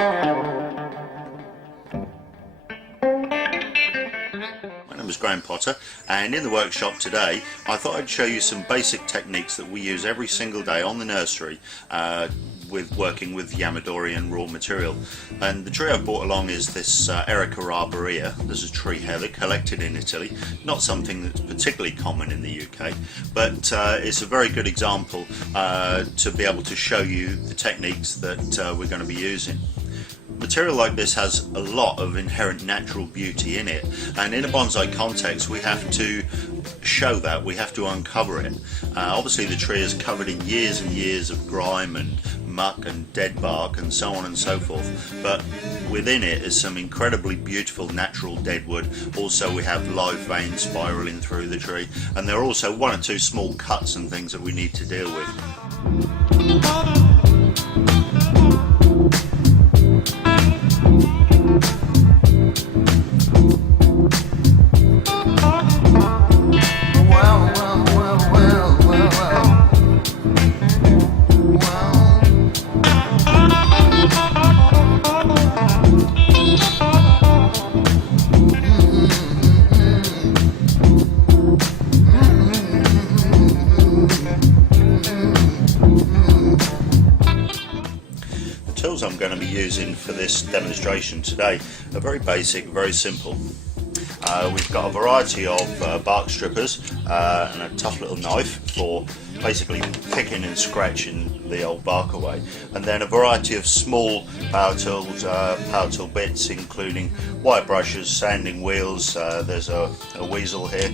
My name is Graham Potter, and in the workshop today I thought I'd show you some basic techniques that we use every single day on the nursery with working with Yamadorian raw material. And the tree I've brought along is this Erica arborea. This is tree heather collected in Italy, not something that's particularly common in the UK, but it's a very good example to be able to show you the techniques that we're going to be using. Material like this has a lot of inherent natural beauty in it, and in a bonsai context we have to show that, we have to uncover it. Obviously the tree is covered in years and years of grime and muck and dead bark and so on and so forth, but within it is some incredibly beautiful natural dead wood. Also we have live veins spiraling through the tree, and there are also one or two small cuts and things that we need to deal with. I'm going to be using for this demonstration today are very basic, very simple. We've got a variety of bark strippers and a tough little knife for basically picking and scratching the old bark away, and then a variety of small power tools, power tool bits, including wire brushes, sanding wheels. There's a weasel here.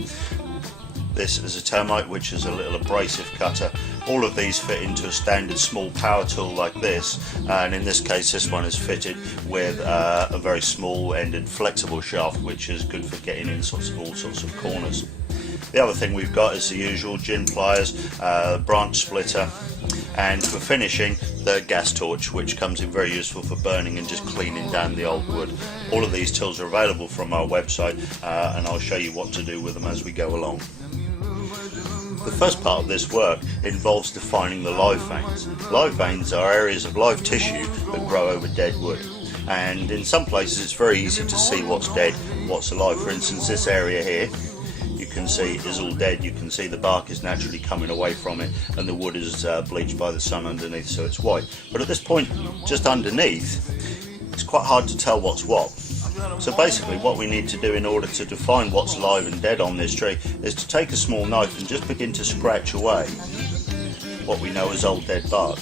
This is a termite, which is a little abrasive cutter. All of these fit into a standard small power tool like this, and in this case this one is fitted with a very small ended flexible shaft, which is good for getting in all sorts of corners. The other thing we've got is the usual gin pliers, branch splitter, and for finishing the gas torch, which comes in very useful for burning and just cleaning down the old wood. All of these tools are available from our website, and I'll show you what to do with them as we go along. The first part of this work involves defining the live veins. Live veins are areas of live tissue that grow over dead wood, and in some places it's very easy to see what's dead, what's alive. For instance, this area here you can see is all dead. You can see the bark is naturally coming away from it, and the wood is bleached by the sun underneath, so it's white. But at this point, just underneath, it's quite hard to tell what's what. So basically what we need to do in order to define what's live and dead on this tree is to take a small knife and just begin to scratch away what we know as old dead bark.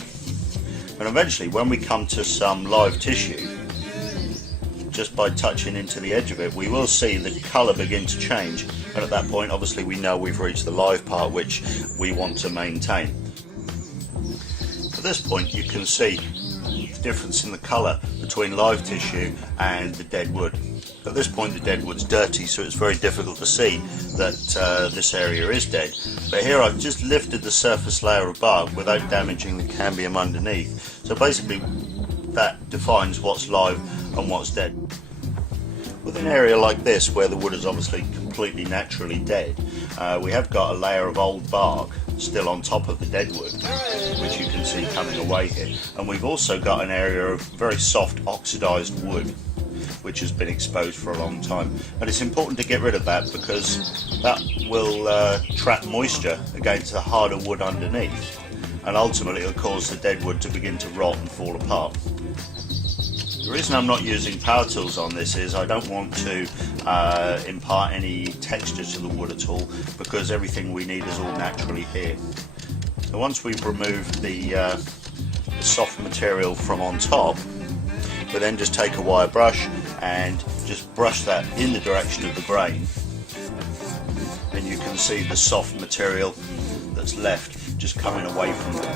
And eventually when we come to some live tissue, just by touching into the edge of it, we will see the colour begin to change, and at that point obviously we know we've reached the live part, which we want to maintain. At this point you can see the difference in the colour between live tissue and the dead wood. At this point the dead wood's dirty, so it's very difficult to see that this area is dead. But here I've just lifted the surface layer of bark without damaging the cambium underneath. So basically that defines what's live and what's dead. With an area like this, where the wood is obviously completely naturally dead, we have got a layer of old bark still on top of the dead wood, which you can see coming away here. And we've also got an area of very soft oxidized wood, which has been exposed for a long time. And it's important to get rid of that, because that will trap moisture against the harder wood underneath, and ultimately it'll cause the dead wood to begin to rot and fall apart. The reason I'm not using power tools on this is I don't want to impart any texture to the wood at all, because everything we need is all naturally here. So once we've removed the soft material from on top, we then just take a wire brush and just brush that in the direction of the grain, and you can see the soft material that's left just coming away from it.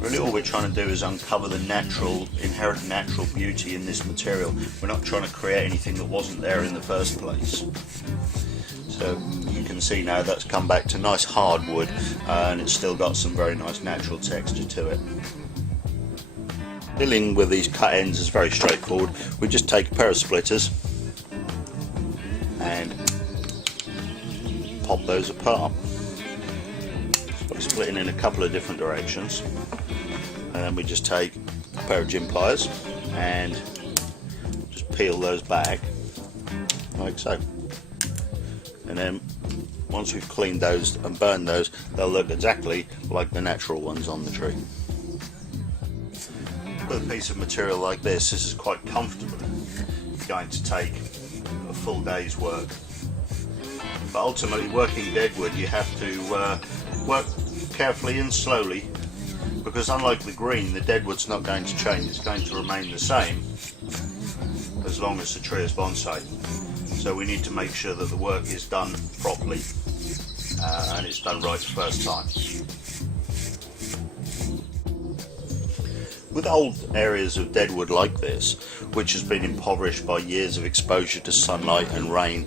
Really all we're trying to do is uncover the inherent natural beauty in this material. We're not trying to create anything that wasn't there in the first place. So you can see now that's come back to nice hard wood, and it's still got some very nice natural texture to it. Dealing with these cut ends is very straightforward. We just take a pair of splitters and pop those apart. So by splitting in a couple of different directions, and then we just take a pair of gym pliers and just peel those back like so. And then once we've cleaned those and burned those, they'll look exactly like the natural ones on the tree. With a piece of material like this is quite comfortable. It's going to take a full day's work. But ultimately, working deadwood, you have to work carefully and slowly, because unlike the green, the deadwood's not going to change. It's going to remain the same as long as the tree is bonsai. So we need to make sure that the work is done properly and it's done right the first time. With old areas of deadwood like this, which has been impoverished by years of exposure to sunlight and rain,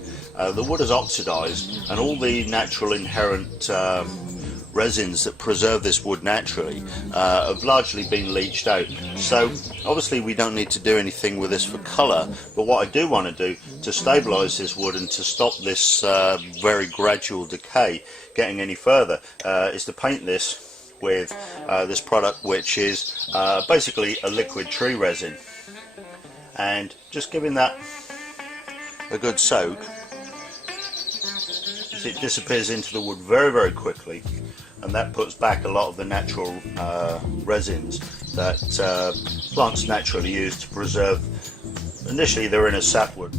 the wood has oxidized, and all the natural inherent resins that preserve this wood naturally have largely been leached out. So obviously we don't need to do anything with this for colour, but what I do want to do to stabilise this wood and to stop this very gradual decay getting any further is to paint this with this product, which is basically a liquid tree resin, and just giving that a good soak, it disappears into the wood very, very quickly, and that puts back a lot of the natural resins that plants naturally use to preserve. Initially they're in a sapwood.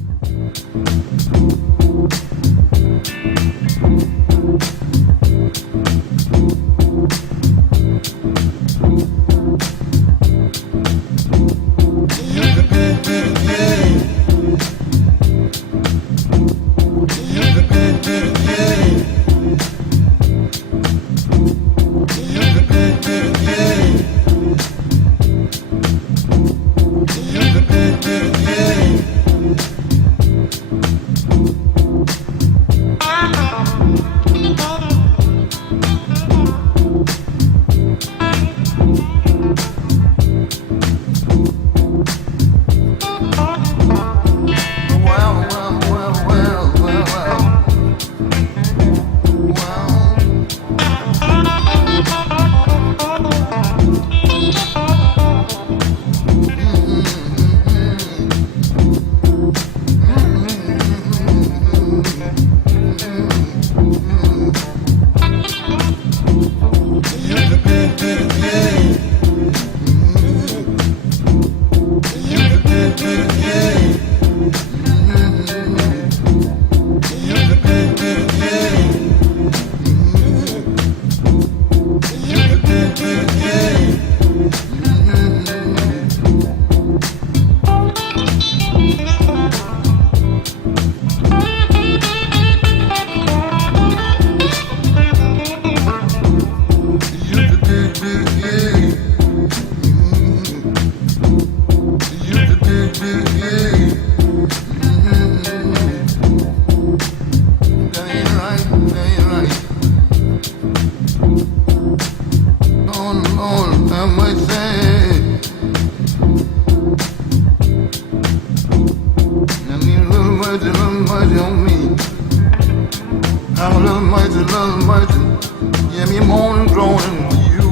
Yeah, me moaning, groaning, you.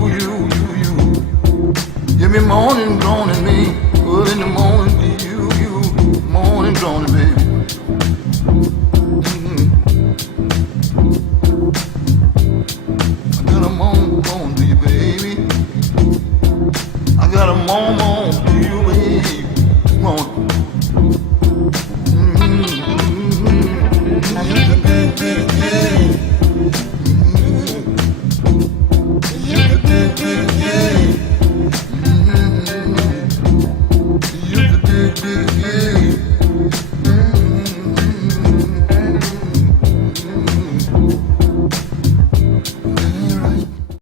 Yeah, me moaning, groaning, me. Good in the morning, you. Moaning, groaning, baby. I got a moan, moan to you, baby. I got a moan, moan.